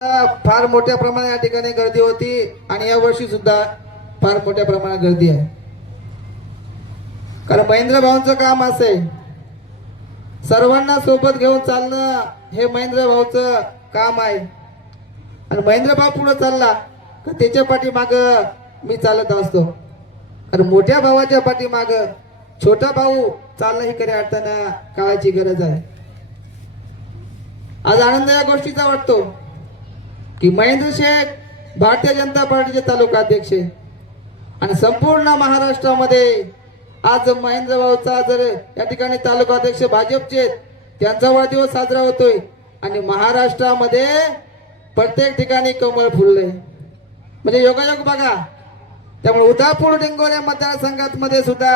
फार मोठ्या प्रमाणात या ठिकाणी गर्दी होती आणि या वर्षी सुद्धा फार मोठ्या प्रमाणात गर्दी आहे. कारण महेंद्र भाऊंचं काम असे सर्वांना सोबत घेऊन चालणं हे महेंद्र भाऊचं काम आहे. आणि महेंद्र भाऊ पुढे चालला का त्याच्या पाठीमाग मी चालत असतो. कारण मोठ्या भावाच्या पाठीमाग छोटा भाऊ चालणं ही खऱ्या अर्थानं काळाची गरज आहे. आज आनंद या गोष्टीचा वाटतो की महेंद्र शेठ भारतीय जनता पार्टीचे तालुका अध्यक्ष आणि संपूर्ण महाराष्ट्रामध्ये आज महेंद्र भाऊचा जर या ठिकाणी तालुका अध्यक्ष भाजपचे त्यांचा वाढदिवस साजरा होतोय आणि महाराष्ट्रामध्ये प्रत्येक ठिकाणी कमळ फुलले म्हणजे योगायोग बघा. त्यामुळे उदापूर डिंगोरे मतदारसंघात मध्ये सुद्धा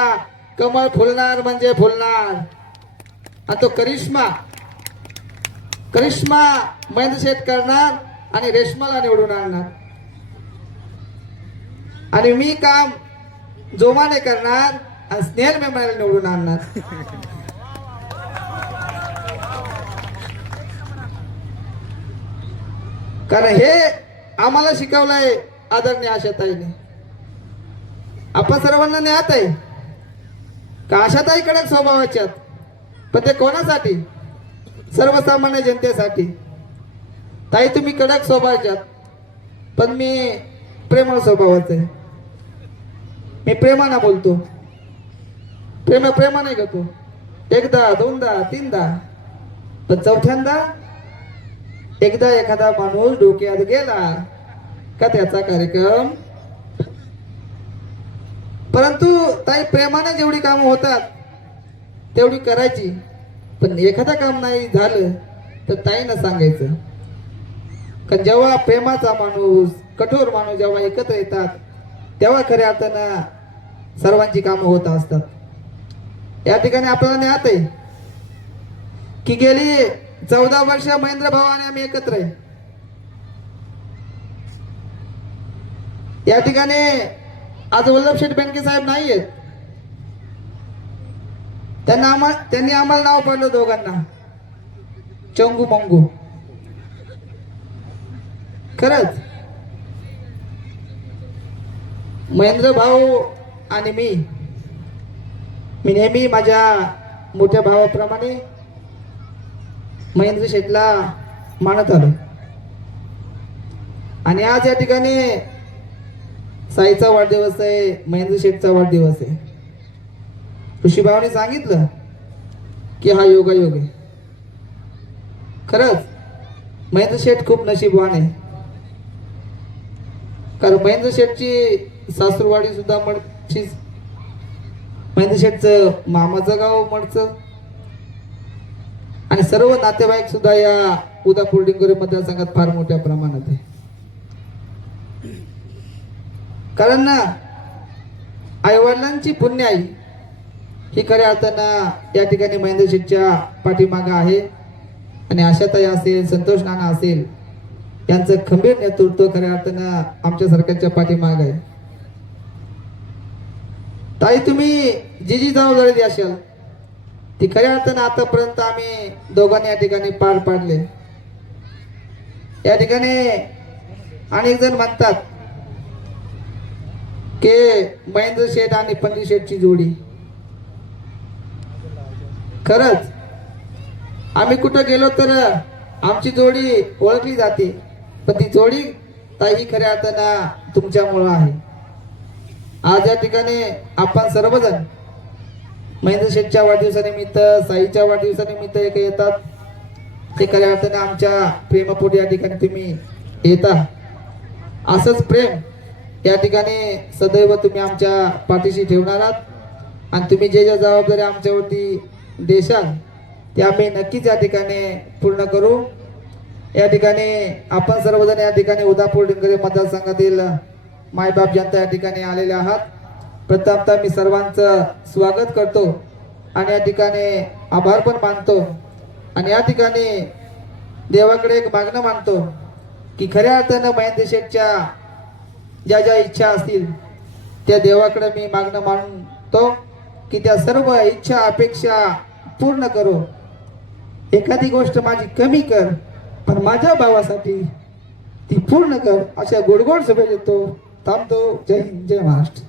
कमळ फुलणार म्हणजे फुलणार. आणि तो करिश्मा महेंद्र शेठ करणार आणि रेशमाला निवडून आणणार. आणि मी काम जोमाने करणार आणि स्नेहल मेमण्याला निवडून आणणार. कारण हे आम्हाला शिकवलंय आदरणीय आशाताईने. आपण सर्वांना ज्ञात आहे का आशाताई कडक स्वभावाच्या पण ते कोणासाठी सर्वसामान्य जनतेसाठी. ताई तुम्ही कडक स्वभावाच्या पण मी प्रेमळ स्वभावाचा आहे. मी प्रेमाने बोलतो प्रेमाने घेतो एकदा दोनदा तीनदा पण चौथ्यांदा एकदा एखादा माणूस डोक्यात गेला का त्याचा कार्यक्रम. परंतु ताई प्रेमाने जेवढी कामं होतात तेवढी करायची. पण एखादा काम नाही झालं तर ताईनं सांगायचं. कारण जेव्हा प्रेमाचा माणूस कठोर माणूस जेव्हा एकत्र येतात तेव्हा खऱ्या अर्थानं सर्वांची कामं होत असतात. या ठिकाणी आपल्याला ज्ञात आहे की गेली 14 वर्ष महेंद्र भाऊ आणि आम्ही एकत्र आहे. या ठिकाणी आज वल्लभ शेठ बेनके साहेब नाही आहेत. त्यांनी आम्हाला नाव पडलं दोघांना चंगू मंगू. खरंच महेंद्र भाऊ आणि मी नेहमी माझ्या मोठ्या भावाप्रमाणे महेंद्र शेठला मानत आलो. आणि आज या ठिकाणी साईचा वाढदिवस आहे महेंद्र शेठचा वाढदिवस आहे. ऋषीभावाने सांगितलं की हा योगायोग आहे. खरंच महेंद्र शेठ खूप नशीबवान आहे. कारण महेंद्र शेठची सासूरवाडी सुद्धा मडची. महेंद्र शेठचं मामाचं गाव मडचं आणि सर्व नातेवाईक सुद्धा या उदापूर डिंगोरे मतदारसंघात फार मोठ्या प्रमाणात आहे. कारण ना आईवडिलांची पुण्य आई ही खऱ्या अर्थानं या ठिकाणी महेंद्र शेठच्या पाठीमागं आहे. आणि आशाताई असेल संतोष नाना असेल यांचं खंबीर नेतृत्व खऱ्या अर्थानं आमच्या सरकारच्या पाठीमागं आहे. ताई तुम्ही जी जबाबदारी असेल ती खऱ्या अर्थानं आतापर्यंत आम्ही दोघांनी या ठिकाणी पार पाडले. या ठिकाणी अनेक जण म्हणतात की महेंद्र शेठ आणि पंडित शेठची जोडी. खरंच आम्ही कुठं गेलो तर आमची जोडी ओळखली जाते. पण ती जोडी ताई खऱ्या अर्थानं तुमच्यामुळं आहे. आज या ठिकाणी आपण सर्वजण महेंद्र शेठच्या वाढदिवसानिमित्त साईच्या वाढदिवसानिमित्त एक येतात. ते खऱ्या अर्थानं आमच्या प्रेमापोटी या ठिकाणी तुम्ही येता. असंच प्रेम या ठिकाणी सदैव तुम्ही आमच्या पाठीशी ठेवणार आहात. आणि तुम्ही जे जबाबदारी आमच्यावरती देशाल ते आम्ही नक्कीच या ठिकाणी पूर्ण करू. या ठिकाणी आपण सर्वजण या ठिकाणी उदापूर डिंगोरे मतदारसंघातील मायबाप जनता या ठिकाणी आलेले आहात. प्रथमतः मी सर्वांचं स्वागत करतो आणि या ठिकाणी आभार पण मानतो. आणि या ठिकाणी देवाकडे एक मागणं मानतो की खऱ्या अर्थानं महेंद्र शेठच्या ज्या इच्छा असतील त्या देवाकडे मी मागणं मानतो की त्या सर्व इच्छा अपेक्षा पूर्ण करो. एखादी गोष्ट माझी कमी कर पण माझ्या भावासाठी ती पूर्ण कर अशा गोडगोड सभेत येतो थांबतो. जय हिंद जय महाराष्ट्र.